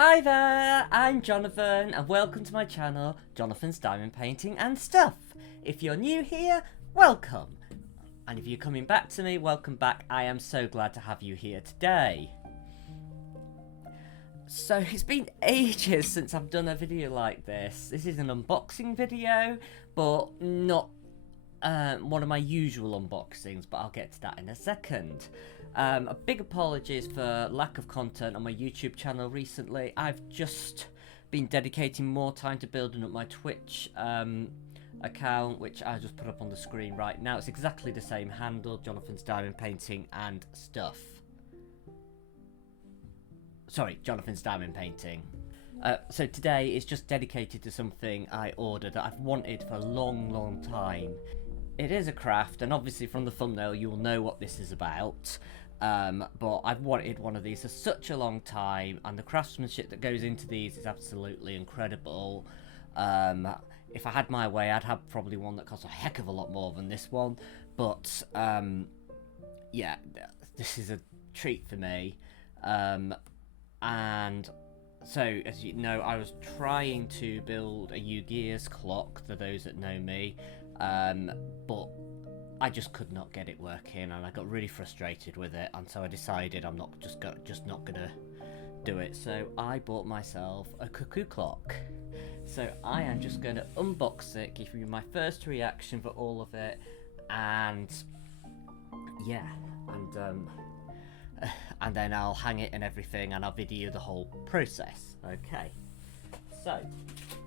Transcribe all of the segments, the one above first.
Hi there, I'm Jonathan and welcome to my channel, Jonathan's Diamond Painting and Stuff. If you're new here, welcome. And if you're coming back to me, welcome back. I am so glad to have you here today. So it's been ages since I've done a video like this. This is an unboxing video, but not one of my usual unboxings, but I'll get to that in a second. A big apologies for lack of content on my YouTube channel recently. I've just been dedicating more time to building up my Twitch account, which I just put up on the screen right now. It's exactly the same handle, Jonathan's Diamond Painting and Stuff. Sorry, Jonathan's Diamond Painting. So today is just dedicated to something I ordered that I've wanted for a long time. It is a craft, and obviously from the thumbnail you'll know what this is about. But I've wanted one of these for such a long time, and the craftsmanship that goes into these is absolutely incredible. If I had my way, I'd have probably one that costs a heck of a lot more than this one. But yeah, this is a treat for me. And so, as you know, I was trying to build a Hekas clock, for those that know me, but I just could not get it working, and I got really frustrated with it, and so I decided I'm not not gonna do it. So I bought myself a Cuckoo Clock. So I am just gonna unbox it, give you my first reaction for all of it, and yeah, and then I'll hang it and everything, and I'll video the whole process. Okay, so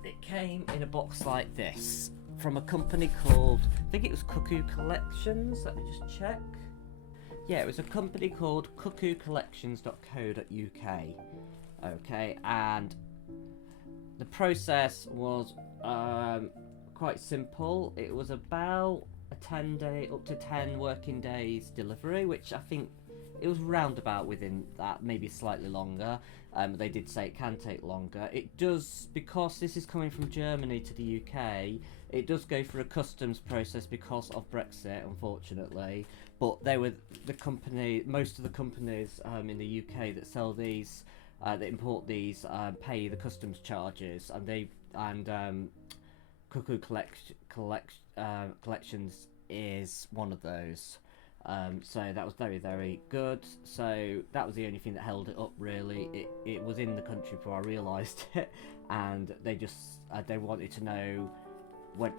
it came in a box like this from a company called, I think it was Cuckoo Collections. Let me just check. Yeah, it was a company called cuckoocollections.co.uk. Okay, and the process was quite simple. It was about a 10-day, up to 10 working days delivery, which I think it was roundabout within that, maybe slightly longer. They did say it can take longer. It does, because this is coming from Germany to the UK, it does go through a customs process because of Brexit, unfortunately. But they were the company, most of the companies in the UK that sell these, that import these, pay the customs charges, and Cuckoo Collections is one of those. So that was very good. So that was the only thing that held it up, really. It was in the country before I realised it, and they just they wanted to know when,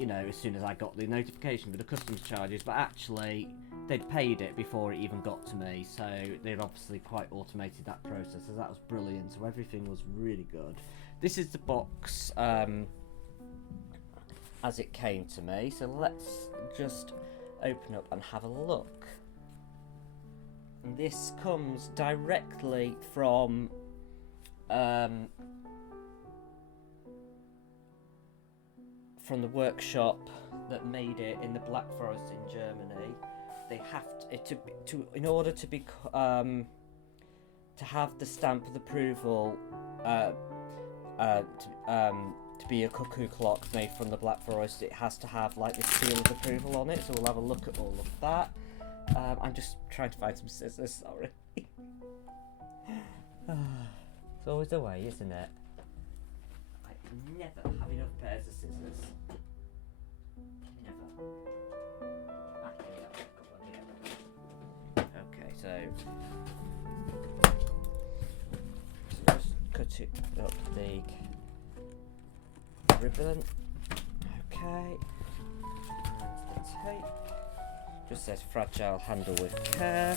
you know, as soon as I got the notification for the customs charges, but actually they'd paid it before it even got to me, so they'd obviously quite automated that process, so that was brilliant. So everything was really good. This is the box as it came to me, so let's just open up and have a look. And this comes directly from the workshop that made it in the Black Forest in Germany. They have to in order to be to have the stamp of approval to be a Cuckoo Clock made from the Black Forest, it has to have like this seal of approval on it, so we'll have a look at all of that. I'm just trying to find some scissors, sorry. It's always the way, isn't it? I never have enough pairs of scissors. Never. Okay, so just cut it up the ribbon. Okay, and the tape just says fragile, handle with care.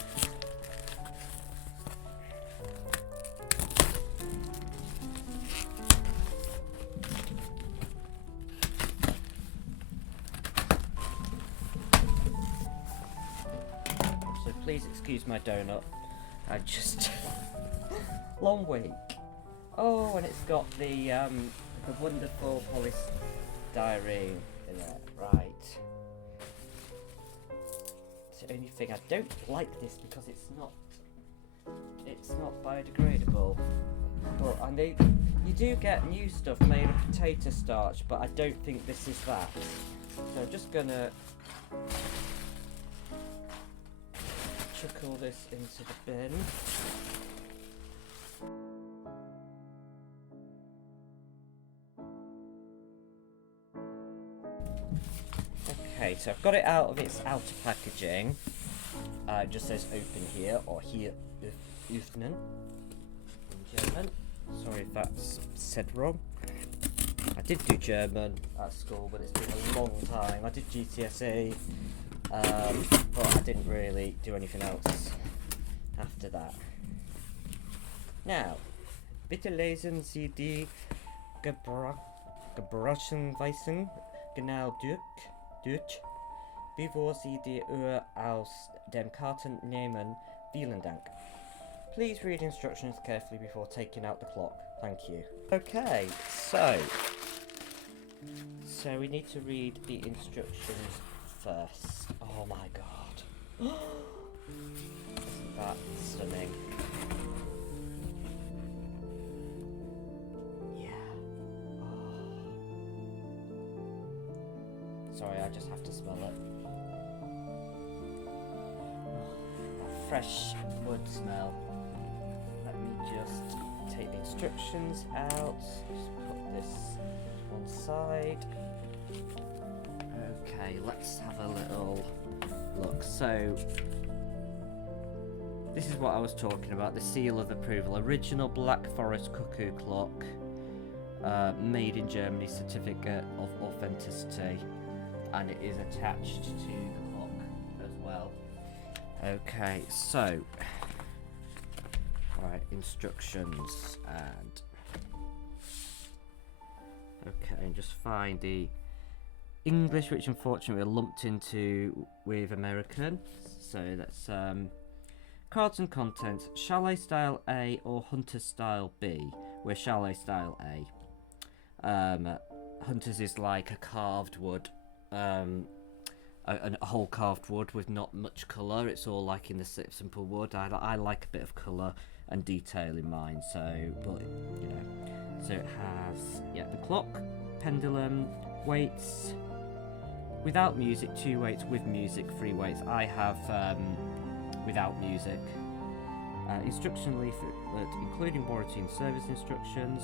So please excuse my donut, I just long week. Oh, and it's got the wonderful polystyrene in it, right. It's the only thing I don't like this because it's not biodegradable. But you do get new stuff made of potato starch, but I don't think this is that. So I'm just gonna chuck all this into the bin. Okay, so I've got it out of its outer packaging. It just says open here, or hier öffnen in German. Sorry if that's said wrong. I did do German at school, but it's been a long time. I did GCSE, but I didn't really do anything else after that. Now, bitte lesen Sie die Gebrauchsanweisung genau durch, bevor Sie die Uhr aus dem Karton nehmen. Vielen Dank. Please read instructions carefully before taking out the clock. Thank you. Okay, so we need to read the instructions first. Oh my god. Isn't that stunning? Yeah. Oh. Sorry, I just have to smell it. That fresh wood smell. Let me just take the instructions out. Just put this to one side. Okay, let's have a little look. So, this is what I was talking about, the seal of approval. Original Black Forest Cuckoo Clock, made in Germany, certificate of authenticity, and it is attached to the clock as well. Okay, so, right, instructions, and okay, and just find the English, which unfortunately we're lumped into with American. So that's carton contents: Chalet style A or Hunter style B. We're Chalet style A. Hunters is like a carved wood, a whole carved wood with not much colour. It's all like in the simple wood. I like a bit of colour and detail in mine. So, but you know, so it has the clock, pendulum, weights. Without music, 2 weights. With music, 3 weights. I have without music. Instruction leaflet, including warranty and service instructions.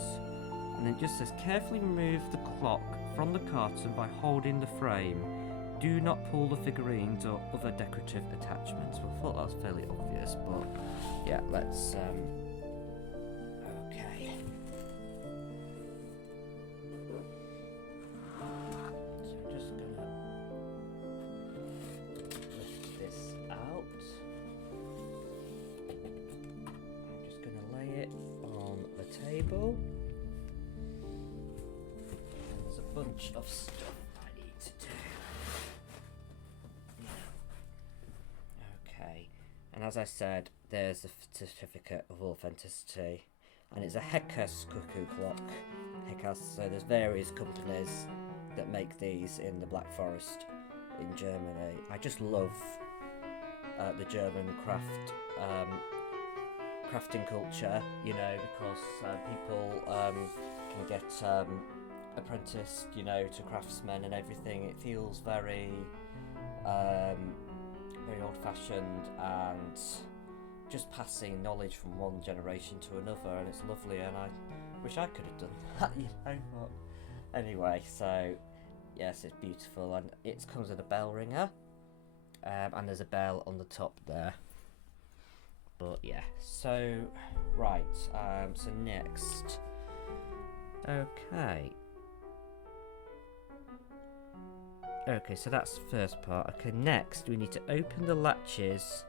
And then it just says, carefully remove the clock from the carton by holding the frame. Do not pull the figurines or other decorative attachments. Well, I thought that was fairly obvious, but yeah, let's okay. Table. And there's a bunch of stuff I need to do. Okay, and as I said, there's the certificate of authenticity, and it's a Hekas Cuckoo Clock. Hekas, so there's various companies that make these in the Black Forest in Germany. I just love the German crafting culture, you know, because people can get apprenticed, you know, to craftsmen and everything. It feels very very old-fashioned and just passing knowledge from one generation to another, and it's lovely, and I wish I could have done that, you know. But anyway, so yes, it's beautiful, and it comes with a bell ringer, and there's a bell on the top there. But yeah, so right, so next, okay, so that's the first part. Okay, next we need to open the latches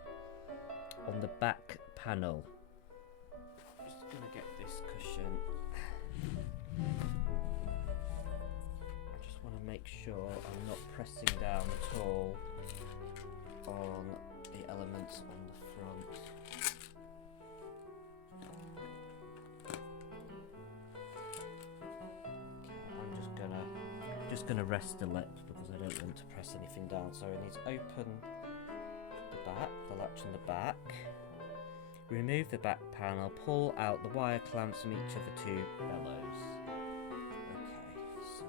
on the back panel. I'm just gonna get this cushion. I just want to make sure I'm not pressing down at all on the elements on the front. Just gonna rest the lip because I don't want to press anything down. So I need to open the latch on the back, remove the back panel, pull out the wire clamps from each of the 2 bellows. Okay, so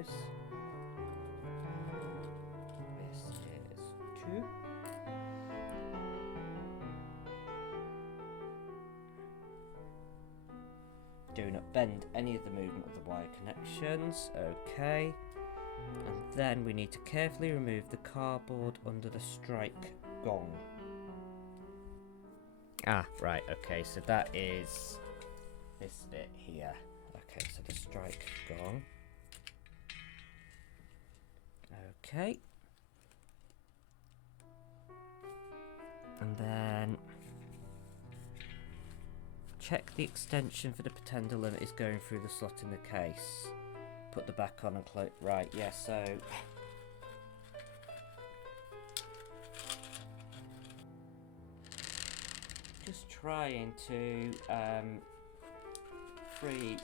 goes. This is 2. Do not bend any of the movement of the wire connections. Okay. And then we need to carefully remove the cardboard under the strike gong. Ah, right, okay, so that is this bit here. Okay, so the strike gong. Okay. And then check the extension for the pendulum is going through the slot in the case. Put the back on and close. Right, yeah, so just trying to free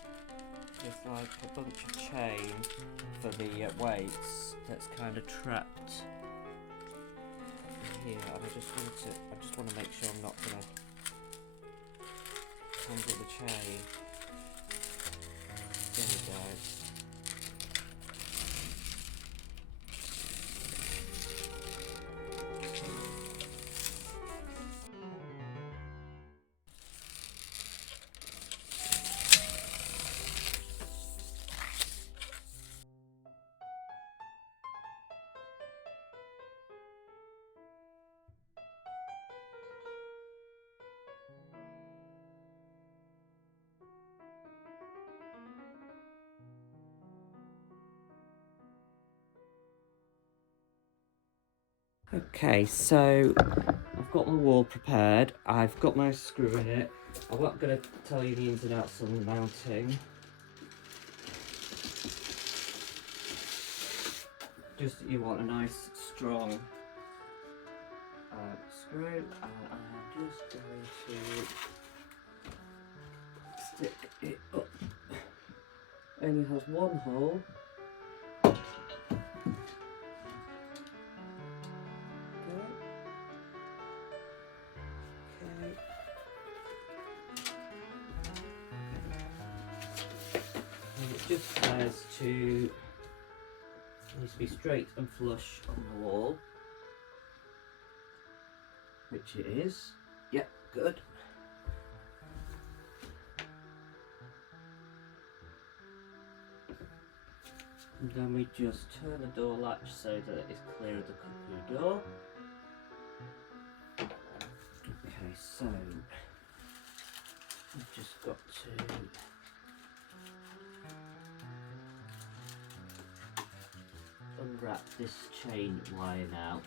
there's like a bunch of chain for the weights that's kind of trapped here, and I just want to make sure I'm not gonna handle the chain. There we go. Okay, so I've got my wall prepared. I've got my screw in it. I'm not going to tell you the ins and outs on the mounting. Just that you want a nice, strong screw. I'm just going to stick it up. Only has one hole. Just says to needs to be straight and flush on the wall, which it is. Yep, good. And then we just turn the door latch so that it's clear of the cuckoo door. Okay, so I've just got to unwrap this chain wire now.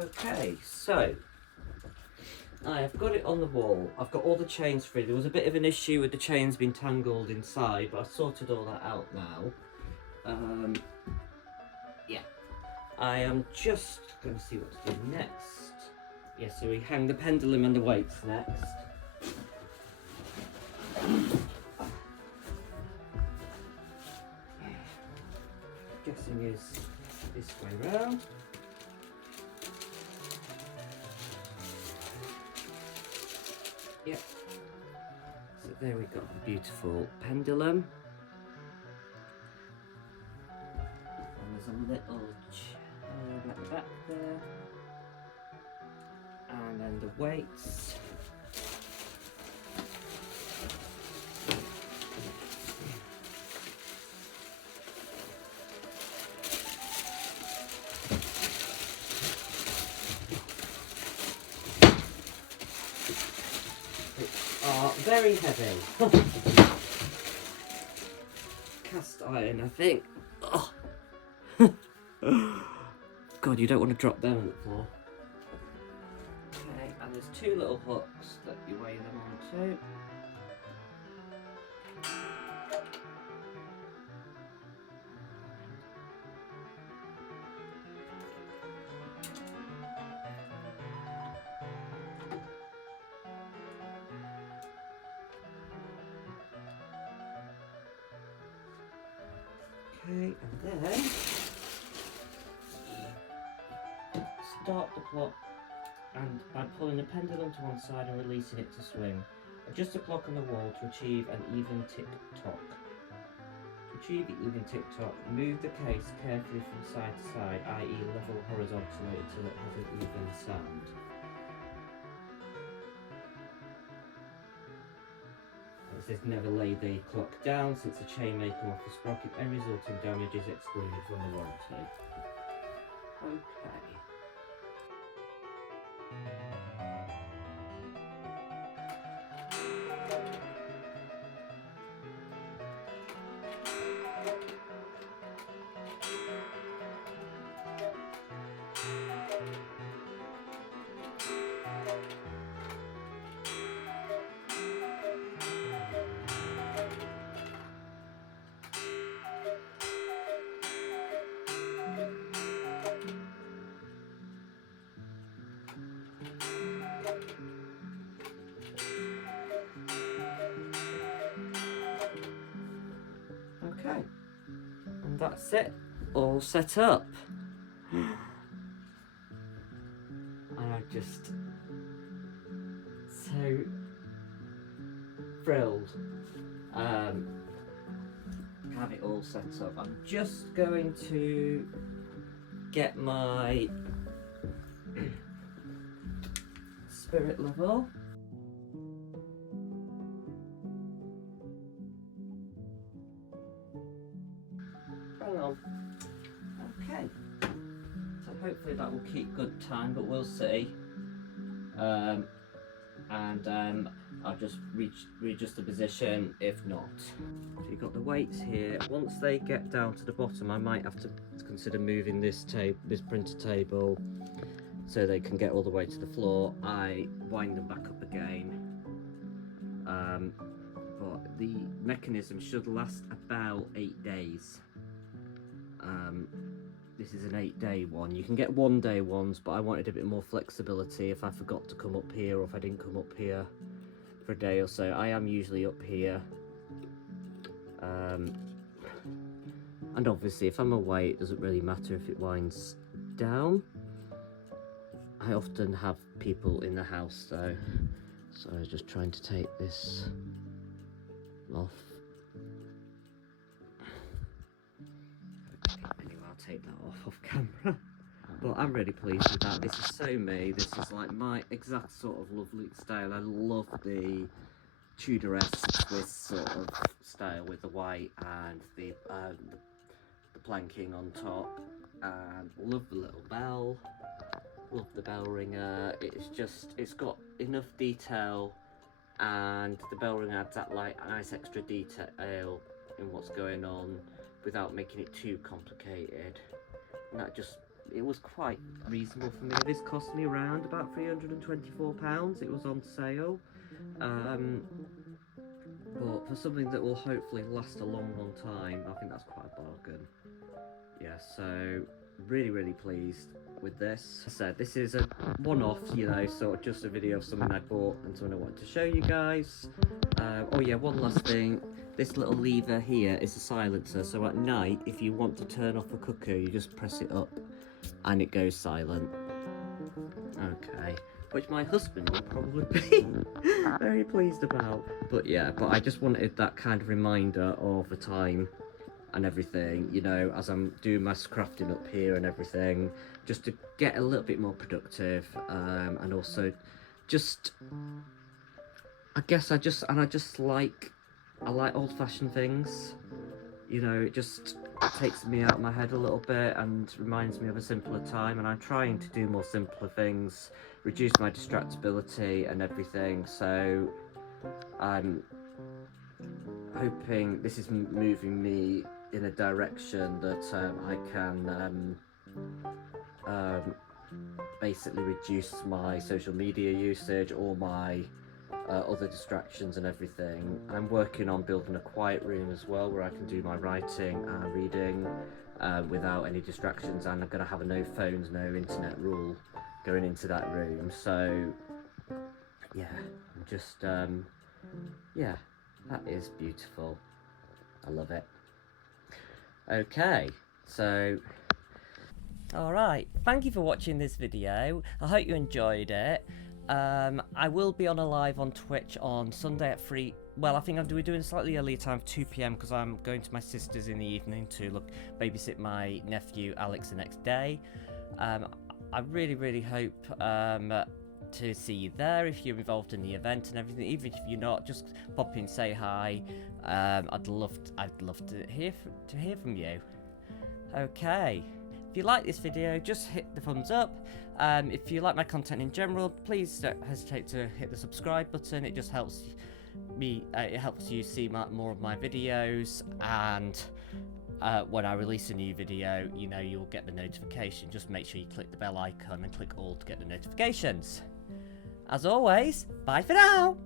Okay, so I have got it on the wall. I've got all the chains free. There was a bit of an issue with the chains being tangled inside, but I've sorted all that out now. Yeah, I am just going to see what to do next. Yeah, so we hang the pendulum and the weights next. Guessing is this way round. Yep. So there we got a beautiful pendulum. And there's a little chain at the back there. And then the weights. Are very heavy. Cast iron, I think. Oh. God, you don't want to drop down on the floor. Okay, and there's two little hooks that you weigh them onto. Okay, and then start the clock and by pulling the pendulum to one side and releasing it to swing. Adjust the clock on the wall to achieve an even tick-tock. To achieve the even tick-tock, move the case carefully from side to side, i.e. level horizontally until it has an even sound. It says never lay the clock down since the chain may come off the sprocket and resulting damage is excluded from the warranty. Okay. Okay, and that's it, all set up. And I'm just so thrilled to have it all set up. I'm just going to get my spirit level. Hang on. Okay. So hopefully that will keep good time, but we'll see. I'll just readjust the position if not. So you've got the weights here. Once they get down to the bottom, I might have to consider moving this printer table so they can get all the way to the floor. I wind them back up again. But the mechanism should last about 8 days. This is an 8-day one. You can get 1-day ones, but I wanted a bit more flexibility if I forgot to come up here or if I didn't come up here for a day or so. I am usually up here. And obviously if I'm away, it doesn't really matter if it winds down. I often have people in the house though, so I was just trying to take this off. Anyway, I'll take that off camera. But I'm really pleased with that. This is so me. This is like my exact sort of lovely style. I love the Tudoresque Swiss sort of style with the white and the planking on top. And love the little bell. Love the bell ringer. It's got enough detail, and the bell ringer adds that like nice extra detail in what's going on without making it too complicated. And that it was quite reasonable for me. This cost me around about £324. It was on sale. But for something that will hopefully last a long time, I think that's quite a bargain. Yeah, so really pleased with this. As I said, this is a one-off, you know, sort of just a video of something I bought and something I wanted to show you guys. Oh yeah, one last thing. This little lever here is a silencer, so at night, if you want to turn off a cuckoo, you just press it up and it goes silent. Okay, which my husband will probably be very pleased about. But yeah, but I just wanted that kind of reminder of the time and everything, you know, as I'm doing my crafting up here and everything, just to get a little bit more productive, and also just, I like old-fashioned things, you know. It takes me out of my head a little bit and reminds me of a simpler time, and I'm trying to do more simpler things, reduce my distractibility and everything. So I'm hoping this is moving me in a direction that I can basically reduce my social media usage or my other distractions and everything. I'm working on building a quiet room as well, where I can do my writing and reading without any distractions, and I'm going to have a no phones, no internet rule going into that room. So yeah, I'm just yeah, that is beautiful. I love it. Okay, so alright, thank you for watching this video. I hope you enjoyed it. I will be on a live on Twitch on Sunday at 3. Well, I think I'm doing a slightly earlier time, 2 p.m, because I'm going to my sister's in the evening to babysit my nephew Alex the next day. I really hope to see you there if you're involved in the event and everything. Even if you're not, just pop in, say hi. I'd love to hear from you. Okay. If you like this video, just hit the thumbs up. If you like my content in general, please don't hesitate to hit the subscribe button. It just helps me. It helps you see more of my videos, and when I release a new video, you'll get the notification. Just make sure you click the bell icon and click all to get the notifications. As always, bye for now.